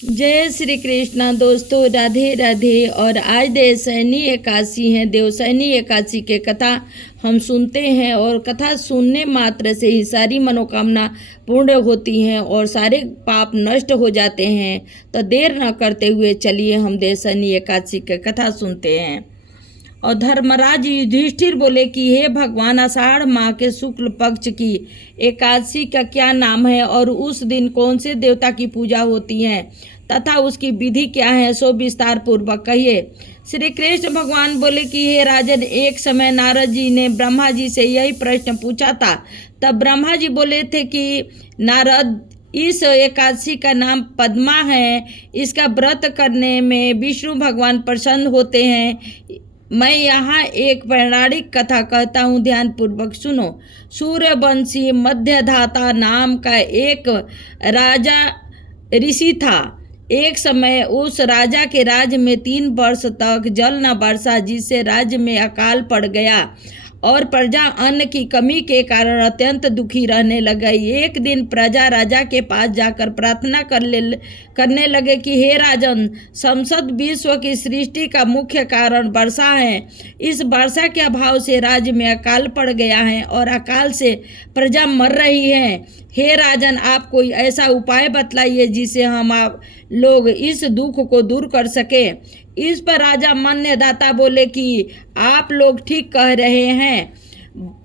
जय श्री कृष्णा दोस्तों, राधे राधे। और आज देवशयनी एकादशी है। देवशयनी एकादशी के कथा हम सुनते हैं और कथा सुनने मात्र से ही सारी मनोकामना पूर्ण होती हैं और सारे पाप नष्ट हो जाते हैं। तो देर न करते हुए चलिए हम देवशयनी एकादशी की कथा सुनते हैं। और धर्मराज युधिष्ठिर बोले कि हे भगवान, आषाढ़ माह के शुक्ल पक्ष की एकादशी का क्या नाम है और उस दिन कौन से देवता की पूजा होती है तथा उसकी विधि क्या है, सो विस्तार पूर्वक कहिए। श्री कृष्ण भगवान बोले कि हे राजन, एक समय नारद जी ने ब्रह्मा जी से यही प्रश्न पूछा था। तब ब्रह्मा जी बोले थे कि नारद, इस एकादशी का नाम पद्मा है। इसका व्रत करने में विष्णु भगवान प्रसन्न होते हैं। मैं यहाँ एक पौराणिक कथा कहता हूँ, ध्यान पूर्वक सुनो। सूर्यवंशी मध्यधाता नाम का एक राजा ऋषि था। एक समय उस राजा के राज्य में 3 वर्ष तक जल न बरसा, जिससे राज्य में अकाल पड़ गया और प्रजा अन्न की कमी के कारण अत्यंत दुखी रहने लगी। एक दिन प्रजा राजा के पास जाकर प्रार्थना करने लगे कि हे राजन, संसद विश्व की सृष्टि का मुख्य कारण वर्षा है। इस वर्षा के अभाव से राज्य में अकाल पड़ गया है और अकाल से प्रजा मर रही है। हे राजन, आप कोई ऐसा उपाय बतलाइए जिससे हम आप लोग इस दुख को दूर कर सके। इस पर राजा मान्यदाता बोले कि आप लोग ठीक कह रहे हैं।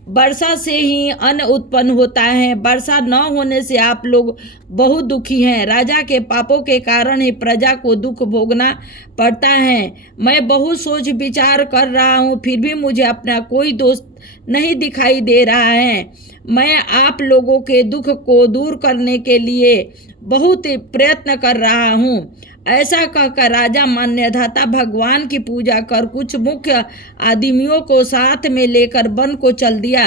वर्षा से ही अन्न उत्पन्न होता है। वर्षा न होने से आप लोग बहुत दुखी हैं। राजा के पापों के कारण ही प्रजा को दुख भोगना पड़ता है। मैं बहुत सोच विचार कर रहा हूँ, फिर भी मुझे अपना कोई दोस्त नहीं दिखाई दे रहा है। मैं आप लोगों के दुख को दूर करने के लिए बहुत प्रयत्न कर रहा हूँ। ऐसा कहकर राजा मान्यधाता भगवान की पूजा कर कुछ मुख्य आदमियों को साथ में लेकर वन को चल दिया।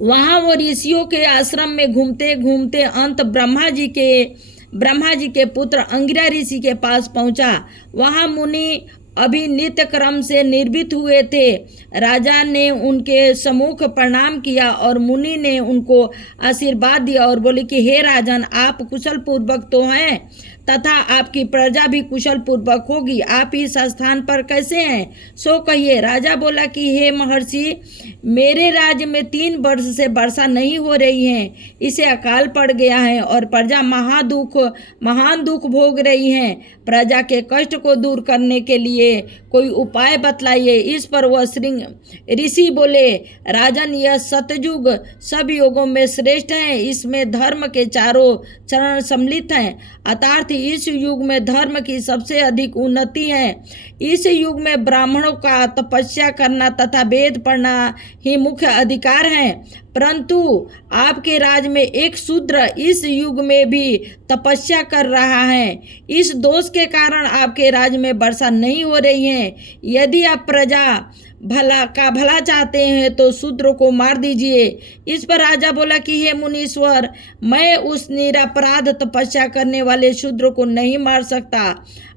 वहाँ वो ऋषियों के आश्रम में घूमते घूमते अंत ब्रह्मा जी के पुत्र अंगिरा ऋषि के पास पहुँचा। वहाँ मुनि अभी नित्य क्रम से निर्भीत हुए थे। राजा ने उनके सम्मुख प्रणाम किया और मुनि ने उनको आशीर्वाद दिया और बोले कि हे राजन, आप कुशल पूर्वक तो हैं तथा आपकी प्रजा भी कुशल पूर्वक होगी। आप इस स्थान पर कैसे हैं, सो कहिए। राजा बोला कि हे महर्षि, मेरे राज्य में 3 वर्ष से वर्षा नहीं हो रही है। इसे अकाल पड़ गया है और प्रजा महान दुख भोग रही है। प्रजा के कष्ट को दूर करने के लिए कोई उपाय बतलाइए। इस पर वह ऋषि बोले, राजन, यह सतयुग सब योगों में श्रेष्ठ है। इसमें धर्म के चारों चरण सम्मिलित हैं। अर्थात इस युग में धर्म की सबसे अधिक उन्नति है। इस युग में ब्राह्मणों का तपस्या करना तथा वेद पढ़ना ही मुख्य अधिकार है। परंतु आपके राज में एक शूद्र इस युग में भी तपस्या कर रहा है। इस दोष के कारण आपके राज में वर्षा नहीं हो रही है। यदि आप प्रजा भला चाहते हैं तो शूद्र को मार दीजिए। इस पर राजा बोला कि हे मुनीश्वर, मैं उस निरपराध तपस्या करने वाले शूद्र को नहीं मार सकता।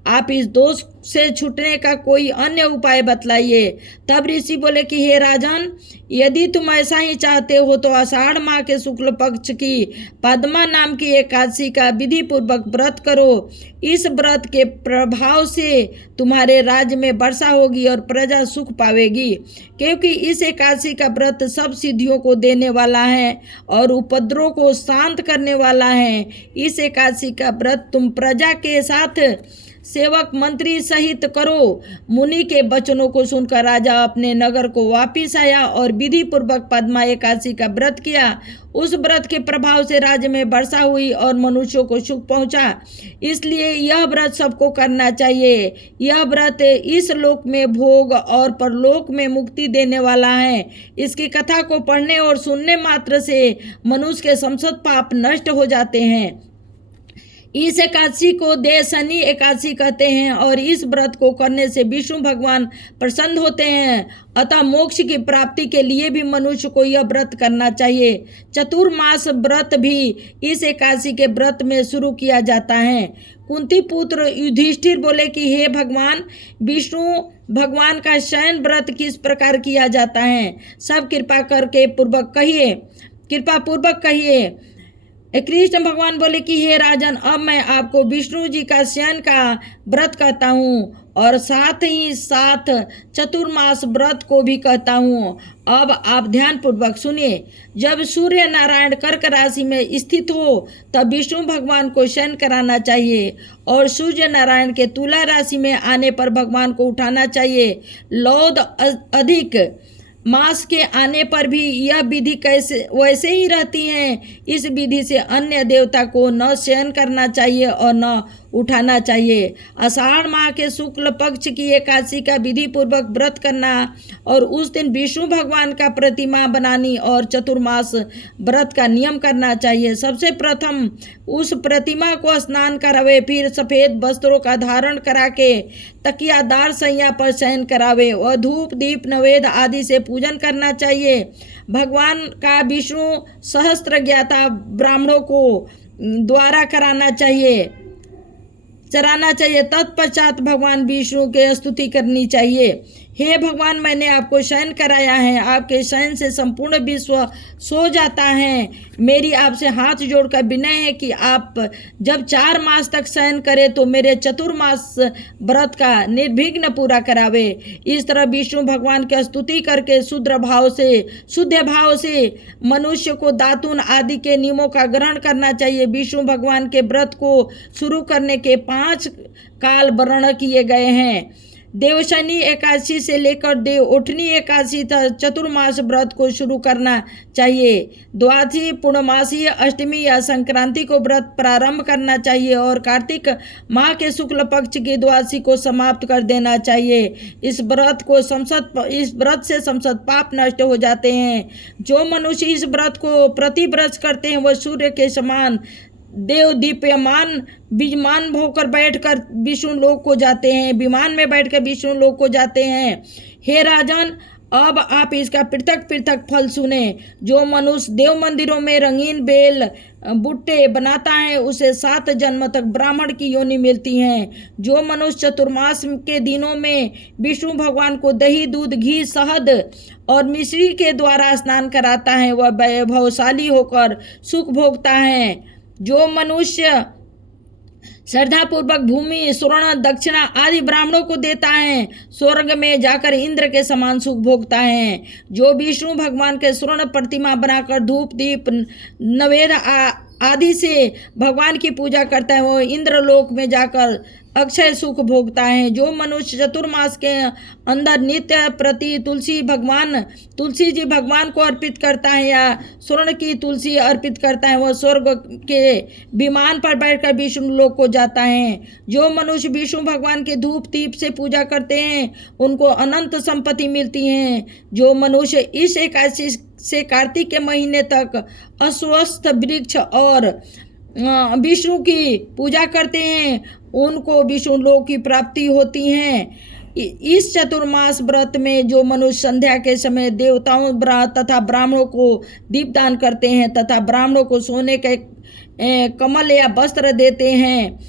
आप इस दोष से छूटने का कोई अन्य उपाय बतलाइए। तब ऋषि बोले कि हे राजन, यदि तुम ऐसा ही चाहते हो तो आषाढ़ माह के शुक्ल पक्ष की पद्मा नाम की एकादशी का विधि पूर्वक व्रत करो। इस व्रत के प्रभाव से तुम्हारे राज्य में वर्षा होगी और प्रजा सुख पावेगी, क्योंकि इस एकादशी का व्रत सब सिद्धियों को देने वाला है और उपद्रव को शांत करने वाला है। इस एकादशी का व्रत तुम प्रजा के साथ सेवक मंत्री सहित करो। मुनि के वचनों को सुनकर राजा अपने नगर को वापिस आया और विधि पूर्वक पद्मा एकादशी का व्रत किया। उस व्रत के प्रभाव से राज्य में वर्षा हुई और मनुष्यों को सुख पहुंचा। इसलिए यह व्रत सबको करना चाहिए। यह व्रत इस लोक में भोग और परलोक में मुक्ति देने वाला है। इसकी कथा को पढ़ने और सुनने मात्र से मनुष्य के समस्त पाप नष्ट हो जाते हैं। इस एकादशी को देवशयनी एकादशी कहते हैं और इस व्रत को करने से विष्णु भगवान प्रसन्न होते हैं। अतः मोक्ष की प्राप्ति के लिए भी मनुष्य को यह व्रत करना चाहिए। चतुर्मास व्रत भी इस एकादशी के व्रत में शुरू किया जाता है। कुंती पुत्र युधिष्ठिर बोले कि हे भगवान, विष्णु भगवान का शयन व्रत किस प्रकार किया जाता है, सब कृपा पूर्वक कहिए। कृष्ण भगवान बोले कि हे राजन, अब मैं आपको विष्णु जी का शयन का व्रत कहता हूँ और साथ ही साथ चतुर्मास व्रत को भी कहता हूँ। अब आप ध्यान पूर्वक सुनिए। जब सूर्य नारायण कर्क राशि में स्थित हो तब विष्णु भगवान को शयन कराना चाहिए और सूर्य नारायण के तुला राशि में आने पर भगवान को उठाना चाहिए। लौद अधिक मास के आने पर भी यह विधि कैसे वैसे ही रहती है। इस विधि से अन्य देवता को न शयन करना चाहिए और न उठाना चाहिए। आषाढ़ माह के शुक्ल पक्ष की एकादशी का विधि पूर्वक व्रत करना और उस दिन विष्णु भगवान का प्रतिमा बनानी और चतुर्मास व्रत का नियम करना चाहिए। सबसे प्रथम उस प्रतिमा को स्नान करावे, फिर सफ़ेद वस्त्रों का धारण करा के तकियादार सैया पर शयन करावे और धूप दीप नवेद आदि से पूजन करना चाहिए। भगवान का विष्णु सहस्त्र ज्ञाता ब्राह्मणों को द्वारा चराना चाहिए। तत्पश्चात भगवान विष्णु के स्तुति करनी चाहिए। हे भगवान, मैंने आपको शयन कराया है, आपके शयन से संपूर्ण विश्व सो जाता है। मेरी आपसे हाथ जोड़कर विनय है कि आप जब 4 मास तक शयन करें तो मेरे चतुर्मास व्रत का निर्विघ्न पूरा करावे। इस तरह विष्णु भगवान की स्तुति करके शुद्ध भाव से मनुष्य को दातुन आदि के नियमों का ग्रहण करना चाहिए। विष्णु भगवान के व्रत को शुरू करने के 5 काल वर्ण किए गए हैं। देवशनी एकादशी से लेकर देवउठनी एकादशी तक चतुर्मास व्रत को शुरू करना चाहिए। द्वादशी, पूर्णमासी, अष्टमी या संक्रांति को व्रत प्रारंभ करना चाहिए और कार्तिक माह के शुक्ल पक्ष की द्वादशी को समाप्त कर देना चाहिए। इस व्रत से समस्त पाप नष्ट हो जाते हैं। जो मनुष्य इस व्रत को प्रतिव्रत करते हैं वह सूर्य के समान देव दीप्यमान विमान होकर बैठकर विष्णु लोक को जाते हैं, विमान में बैठकर विष्णु लोक को जाते हैं। हे राजन, अब आप इसका पृथक पृथक फल सुने। जो मनुष्य देव मंदिरों में रंगीन बेल बुट्टे बनाता है उसे 7 जन्म तक ब्राह्मण की योनि मिलती है। जो मनुष्य चतुर्मास के दिनों में विष्णु भगवान को दही, दूध, घी, शहद और मिश्री के द्वारा स्नान कराता है वह वैभवशाली होकर सुख भोगता है। जो मनुष्य श्रद्धापूर्वक भूमि, स्वर्ण, दक्षिणा आदि ब्राह्मणों को देता है स्वर्ग में जाकर इंद्र के समान सुख भोगता है। जो विष्णु भगवान के स्वर्ण प्रतिमा बनाकर धूप दीप नवेद आदि से भगवान की पूजा करता है वो इंद्रलोक में जाकर अक्षय सुख भोगता है। जो मनुष्य चतुर्मास के अंदर नित्य प्रति तुलसी जी भगवान को अर्पित करता है या स्वर्ण की तुलसी अर्पित करता है वह स्वर्ग के विमान पर बैठकर विष्णु लोक को जाता है। जो मनुष्य विष्णु भगवान के धूप दीप से पूजा करते हैं उनको अनंत संपत्ति मिलती है। जो मनुष्य इस एकादशी से कार्तिक के महीने तक अस्वस्थ वृक्ष और विष्णु की पूजा करते हैं उनको विष्णु लोक की प्राप्ति होती है। इस चतुर्मास व्रत में जो मनुष्य संध्या के समय देवताओं तथा ब्राह्मणों को दीपदान करते हैं तथा ब्राह्मणों को सोने के कमल या वस्त्र देते हैं,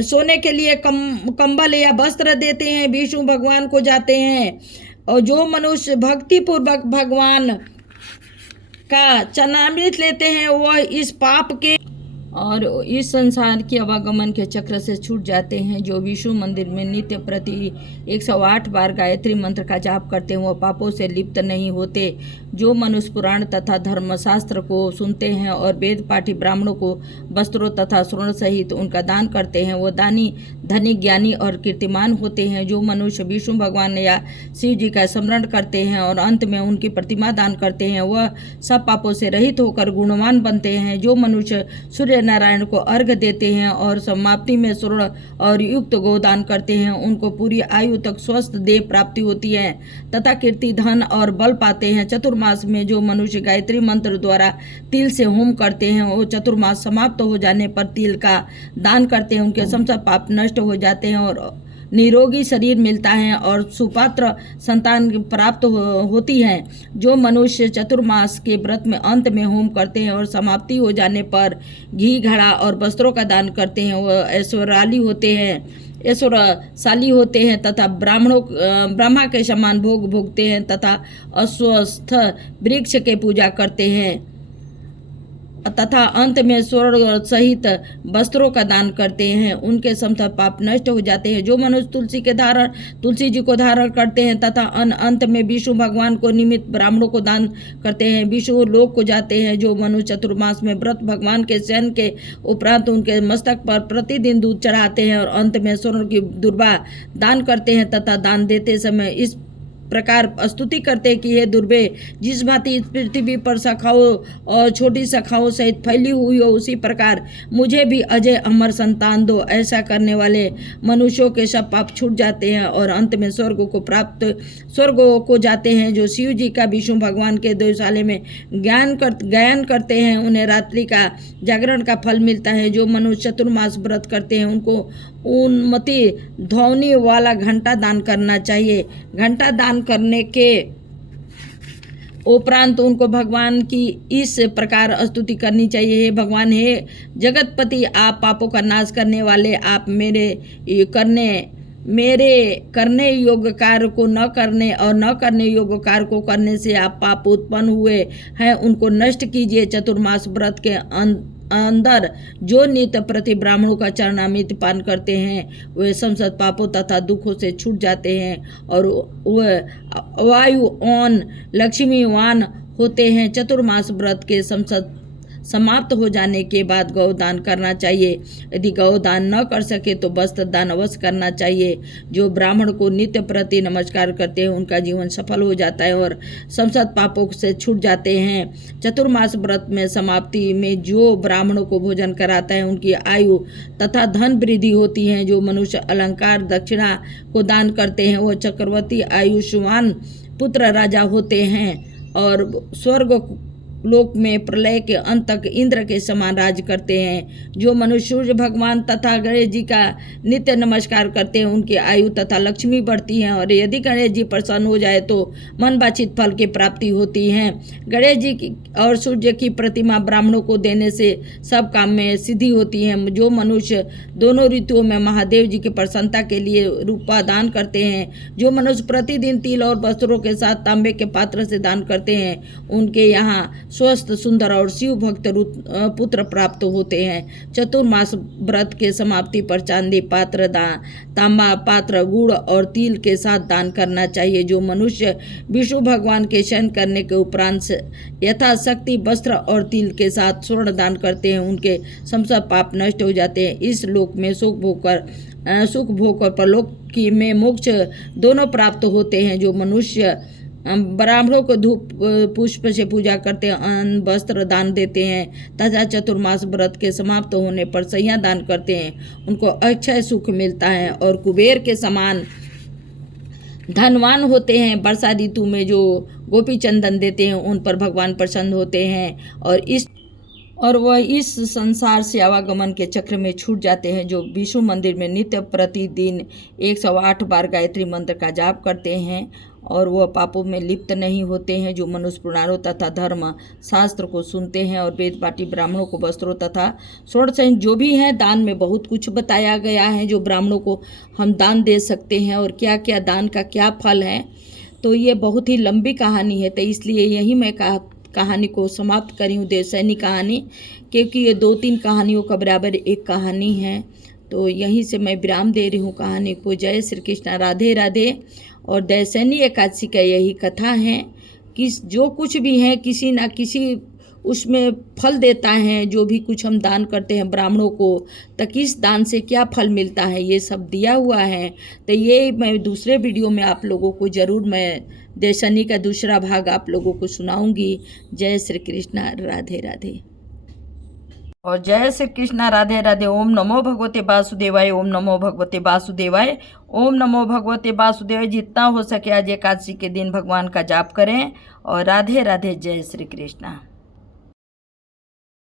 सोने के लिए कंबल या वस्त्र देते हैं, विष्णु भगवान को जाते हैं। और जो मनुष्य भक्तिपूर्वक भगवान का चरणामृत लेते हैं वह इस पाप के और इस संसार के आवागमन के चक्र से छूट जाते हैं। जो विष्णु मंदिर में नित्य प्रति 108 बार गायत्री मंत्र का जाप करते हैं वो पापों से लिप्त नहीं होते। जो मनुष्य पुराण तथा धर्मशास्त्र को सुनते हैं और वेद पाठी ब्राह्मणों को वस्त्रों तथा स्वर्ण सहित उनका दान करते हैं वो दानी, धनिक, ज्ञानी और कीर्तिमान होते हैं। जो मनुष्य विष्णु भगवान या शिव जी का स्मरण करते हैं और अंत में उनकी प्रतिमा दान करते हैं वह सब पापों से रहित होकर गुणवान बनते हैं। जो मनुष्य सूर्य नारायण को अर्घ देते हैं और समाप्ति में स्वर्ण और युक्त गोदान करते हैं उनको पूरी आयु तक स्वस्थ देह प्राप्ति होती है तथा कीर्ति, धन और बल पाते हैं। चतुर्मास में जो मनुष्य गायत्री मंत्र द्वारा तिल से होम करते हैं वो चतुर्मास समाप्त हो जाने पर तिल का दान करते हैं उनके समस्त पाप नष्ट हो जाते हैं और निरोगी शरीर मिलता है और सुपात्र संतान प्राप्त होती है। जो मनुष्य चतुर्मास के व्रत में अंत में होम करते हैं और समाप्ति हो जाने पर घी, घड़ा और वस्त्रों का दान करते हैं वह ऐश्वर्यशाली होते हैं तथा ब्रह्मा के समान भोग भोगते हैं तथा अस्वस्थ वृक्ष के पूजा करते हैं। तथा अंत में स्वर्ण सहित वस्त्रों का दान करते हैं, उनके समस्त पाप नष्ट हो जाते हैं। जो मनुष्य तुलसी जी को धारण करते हैं तथा अंत में विष्णु भगवान को निमित्त ब्राह्मणों को दान करते हैं, विष्णु लोक को जाते हैं। जो मनुष्य चतुर्मास में व्रत भगवान के शयन के उपरांत उनके मस्तक पर प्रतिदिन दूध चढ़ाते हैं और अंत में स्वर्ण की दुर्वा दान करते हैं तथा दान देते समय इस प्रकार स्तुति करते हैं कि हे दुर्बे, जिस भांति इस पृथ्वी पर शाखाओं और छोटी शाखाओं सहित फैली हुई हो, उसी प्रकार मुझे भी अजय अमर संतान दो। ऐसा करने वाले मनुष्यों के सब पाप छूट जाते हैं और अंत में स्वर्ग को जाते हैं। जो शिव जी का विष्णु भगवान के देवशाले में गायन करते हैं, उन्हें रात्रि का जागरण का फल मिलता है। जो मनुष्य चतुर्मास व्रत करते हैं, उनको उन्मति ध्वनि वाला घंटा दान करना चाहिए। घंटा दान करने के उपरांत उनको भगवान की इस प्रकार स्तुति करनी चाहिए, हे भगवान, हे जगतपति, आप पापों का नाश करने वाले, आप मेरे करने योग्य कार्य को न करने और न करने योग्य कार्य को करने से आप पाप उत्पन्न हुए हैं, उनको नष्ट कीजिए। चतुर्मास व्रत के अंदर जो नित्य प्रति ब्राह्मणों का चरणामृत पान करते हैं, वे समस्त पापों तथा दुखों से छूट जाते हैं और वह वायुवान लक्ष्मीवान होते हैं। चतुर्मास व्रत के समाप्त हो जाने के बाद गौदान करना चाहिए। यदि गौदान न कर सके तो वस्त्र दान अवश्य करना चाहिए। जो ब्राह्मण को नित्य प्रति नमस्कार करते हैं, उनका जीवन सफल हो जाता है और समस्त पापों से छूट जाते हैं। चतुर्मास व्रत में समाप्ति में जो ब्राह्मणों को भोजन कराता है, उनकी आयु तथा धन वृद्धि होती है। जो मनुष्य अलंकार दक्षिणा को दान करते हैं, वो चक्रवर्ती आयुष्मान पुत्र राजा होते हैं और स्वर्ग लोक में प्रलय के अंत तक इंद्र के समान राज करते हैं। जो मनुष्य सूर्य भगवान तथा गणेश जी का नित्य नमस्कार करते हैं, उनकी आयु तथा लक्ष्मी बढ़ती है और यदि गणेश जी प्रसन्न हो जाए तो मन वांछित फल की प्राप्ति होती है। गणेश जी की और सूर्य की प्रतिमा ब्राह्मणों को देने से सब काम में सिद्धि होती है। जो मनुष्य दोनों ऋतुओं में महादेव जी की प्रसन्नता के लिए रूपा दान करते हैं, जो मनुष्य प्रतिदिन तिल और वस्त्रों के साथ तांबे के पात्र से दान करते हैं, उनके यहाँ स्वस्थ, सुंदर और शिव भक्त पुत्र प्राप्त होते हैं। चतुर्मास व्रत के समाप्ति पर चांदी पात्र, तांबा पात्र, गुड़ और तिल के साथ दान करना चाहिए। जो मनुष्य विष्णु भगवान के शयन करने के उपरांत यथाशक्ति वस्त्र और तिल के साथ स्वर्ण दान करते हैं, उनके समस्त पाप नष्ट हो जाते हैं। इस लोक में सुख भोग कर परलोक में मोक्ष दोनों प्राप्त होते हैं। जो मनुष्य ब्राह्मणों को धूप पुष्प से पूजा करते हैं, अन्न वस्त्र दान देते हैं तथा चतुर्मास व्रत के समाप्त होने पर सैया दान करते हैं, उनको अक्षय सुख मिलता है और कुबेर के समान धनवान होते हैं। वर्षा ऋतु में जो गोपी चंदन देते हैं, उन पर भगवान प्रसन्न होते हैं और वह इस संसार से आवागमन के चक्र में छूट जाते हैं। जो विष्णु मंदिर में नित्य प्रतिदिन 108 बार गायत्री मंत्र का जाप करते हैं और वह पापों में लिप्त नहीं होते हैं। जो मनुष्य पुराणों तथा धर्म शास्त्र को सुनते हैं और वेद पाठी ब्राह्मणों को वस्त्रों तथा स्वर्ण सहित जो भी है दान में बहुत कुछ बताया गया है, जो ब्राह्मणों को हम दान दे सकते हैं और क्या क्या दान का क्या फल है। तो ये बहुत ही लंबी कहानी है, तो इसलिए यही मैं कहानी को समाप्त करी हूँ, देवसैनी कहानी, क्योंकि ये 2-3 कहानियों का बराबर एक कहानी है। तो यहीं से मैं विराम दे रही हूँ कहानी को। जय श्री कृष्णा, राधे राधे। और देवसैनी एकादशी का यही कथा है कि जो कुछ भी है किसी ना किसी उसमें फल देता है। जो भी कुछ हम दान करते हैं ब्राह्मणों को, तो किस दान से क्या फल मिलता है, ये सब दिया हुआ है। तो ये मैं दूसरे वीडियो में आप लोगों को ज़रूर मैं देवसैनी का दूसरा भाग आप लोगों को सुनाऊंगी। जय श्री कृष्णा, राधे राधे। और जय श्री कृष्णा, राधे राधे। ओम नमो भगवते वासुदेवाय, ओम नमो भगवते वासुदेवाय, ओम नमो भगवते वासुदेवाय। जितना हो सके आज एकादशी के दिन भगवान का जाप करें और राधे राधे। जय श्री कृष्णा।